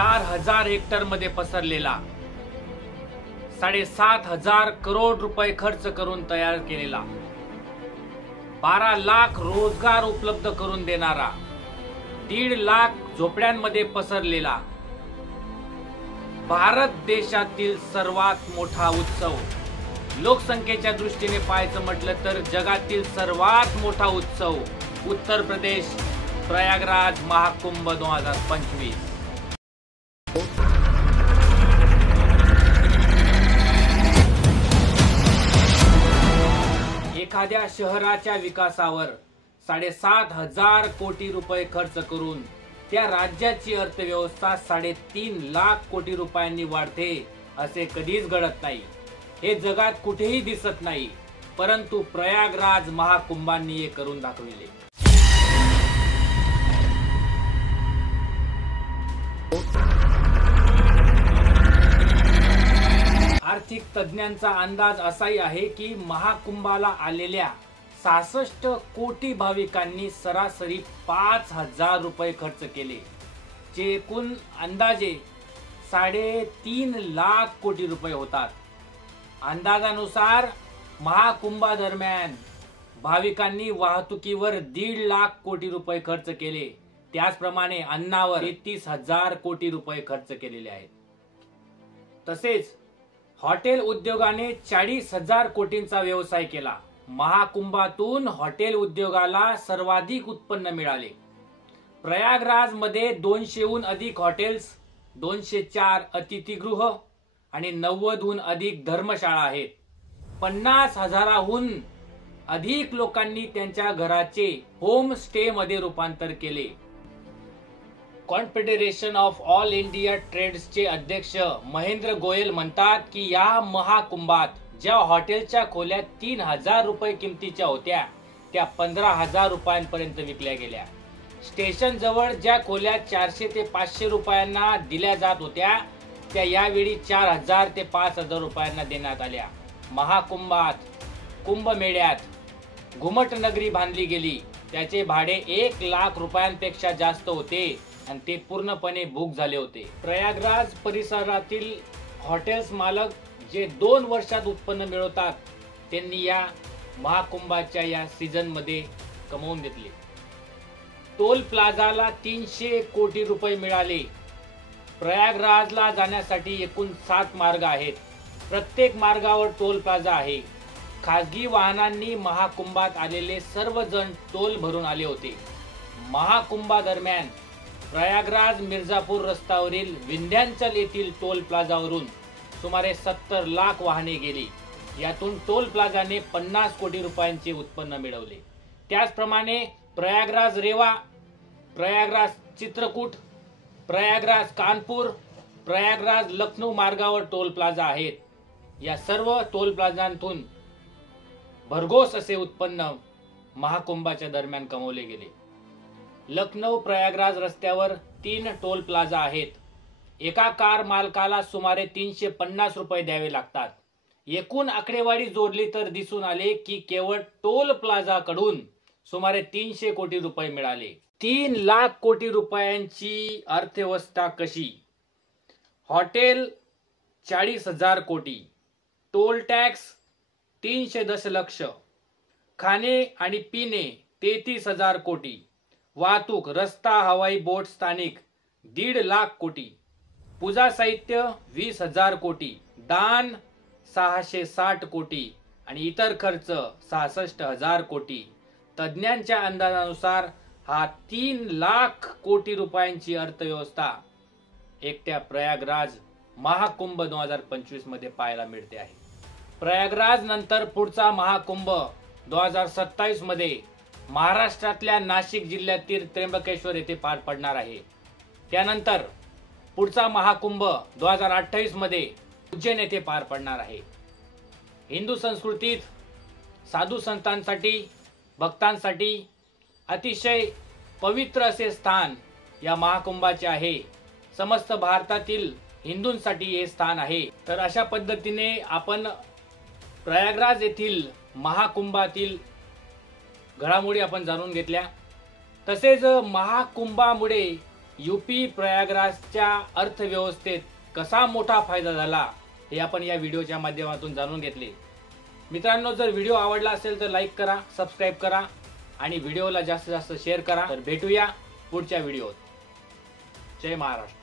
4000 hectare मध्ये पसरलेला 7500 करोड रुपये खर्च करून तयार केलेला 12 लाख रोजगार उपलब्ध करून देणारा 1.5 लाख झोपड्यांमध्ये पसरलेला भारत देशातील सर्वात मोठा उत्सव, लोकसंख्येच्या दृष्टीने पाहायचं म्हटलं तर जगातील सर्वात मोठा उत्सव उत्तर प्रदेश प्रयागराज महाकुंभ 2025। एखाद्या शहराच्या विकासावर 7500 कोटी रुपये खर्च करून त्या राज्याची अर्थव्यवस्था 3.5 लाख कोटी रुपयांनी वाढते असे कधीच घडत नाही। हे जगात कुठेही दिसत नाही, परंतु प्रयागराज महाकुंभांनी हे करून दाखविले। आर्थिक तज्ञांचा अंदाज असाही आहे की महाकुंभाला आलेल्या 66 कोटी भाविकांनी सरासरी 5000 रुपये खर्च केले, जे एकूण अंदाजे 3.5 लाख कोटी रुपये होतात। अंदाजानुसार महाकुंभादरम्यान भाविकांनी वाहतुकीवर 1.5 लाख कोटी रुपये खर्च केले, त्याचप्रमाणे अन्नावर 33,000 कोटी रुपये खर्च केलेले आहेत। तसेच हॉटेल उद्योगाने 40,000 कोटींचा व्यवसाय केला। महाकुंभातून हॉटेल उद्योगाला सर्वाधिक उत्पन्न मिळाले। प्रयागराज मध्ये 200हून अधिक हॉटेल्स, 204 अतिथीगृह आणि 90हून अधिक धर्मशाळा आहेत। 50,000हून अधिक लोकांनी त्यांच्या घराचे होम स्टे मध्ये रूपांतर केले। कॉन्फेडरेशन ऑफ ऑल इंडिया ट्रेड्सचे अध्यक्ष महेंद्र गोयल म्हणतात की या महाकुंभात ज्या हॉटेलच्या खोल्या 3000 रुपये किमतीच्या होत्या त्या 15,000 रुपयांपर्यंत विकल्या गेल्या। स्टेशन जवळ ज्या खोल्या 400 ते 500 रुपयांना दिल्या जात होत्या त्या यावेळी 4000 ते 5000 रुपयांना देण्यात आल्या। महाकुंभात कुंभमेळ्यात घुमट नगरी बांधली गेली, त्याचे भाडे 1 लाख रुपयांपेक्षा जास्त होते आणि ते पूर्णपणे बुक झाले होते। प्रयागराज परिसरातील हॉटेल्स मालक जे 2 वर्षात उत्पन्न मिळवतात त्यांनी या महाकुंभाच्या या सीझन मध्ये कमवून घेतले। टोल प्लाझाला 300 कोटी रुपये मिळाले। प्रयागराजला जाण्यासाठी एकूण 7 मार्ग आहेत, प्रत्येक मार्गावर टोल प्लाझा आहे। खासगी वाहनांनी महाकुंभात आलेले सर्वजण टोल भरून आले होते। महाकुंभादरम्यान प्रयागराज मिर्जापूर रस्त्यावरील विंध्याचल येथील टोल प्लाझावरून सुमारे 70 लाख वाहने गेली। यातून टोल प्लाझाने 50 कोटी रुपयांचे उत्पन्न मिळवले। त्याचप्रमाणे प्रयागराज रेवा, प्रयागराज चित्रकूट, प्रयागराज कानपूर, प्रयागराज लखनौ मार्गावर टोल प्लाझा आहेत। या सर्व टोल प्लाझांतून भरघोस असे उत्पन्न महाकुंभाच्या दरम्यान कमवले गेले। लखनौ प्रयागराज रस्त्यावर 3 टोल प्लाझा आहेत। एका कार मालकाला सुमारे 350 रुपये द्यावे लागतात। एकूण आकडेवारी जोडली तर दिसून आले की केवळ टोल प्लाझा कडून सुमारे 300 कोटी रुपये मिळाले। 3 लाख कोटी रुपयांची अर्थव्यवस्था कशी? हॉटेल 40,000 कोटी, टोल टॅक्स 300 दशलक्ष, खाणे आणि पिणे 33,000 कोटी, वाहतूक रस्ता हवाई बोट स्थानिक 1.5 लाख कोटी, पूजा साहित्य 20,000 कोटी, दान 660 कोटी आणि इतर खर्च 66,000 कोटी। तज्ञांच्या अंदाजानुसार हा 3 लाख कोटी रुपयांची अर्थव्यवस्था एकट्या प्रयागराज महाकुंभ 2025 मध्ये पाहायला मिळते आहे। प्रयागराज नंतर पुढचा महाकुंभ 2027 मध्ये महाराष्ट्रातल्या नाशिक जिल्ह्यातील त्र्यंबकेश्वर येथे पार पडणार आहे। त्यानंतर पुढचा महाकुंभ 2028 मध्ये उज्जैन येथे पार पडणार आहे। हिंदू संस्कृतीत साधू संतांसाठी, भक्तांसाठी अतिशय पवित्र असे स्थान या महाकुंभाचे आहे। समस्त भारतातील हिंदूंसाठी हे स्थान आहे। तर अशा पद्धतीने आपण प्रयागराज येथील महाकुंभातील घडामोडी आपण जाणून घेतल्या। तसेच महाकुंभामुळे यूपी प्रयागराजच्या अर्थव्यवस्थेत कसा मोठा फायदा झाला हे आपण या व्हिडिओच्या माध्यमातून जाणून घेतले। मित्रांनो, जर व्हिडिओ आवडला असेल तर लाईक करा, सबस्क्राईब करा आणि व्हिडिओला जास्तीत जास्त शेअर करा। तर भेटूया पुढच्या व्हिडिओत। जय महाराष्ट्र।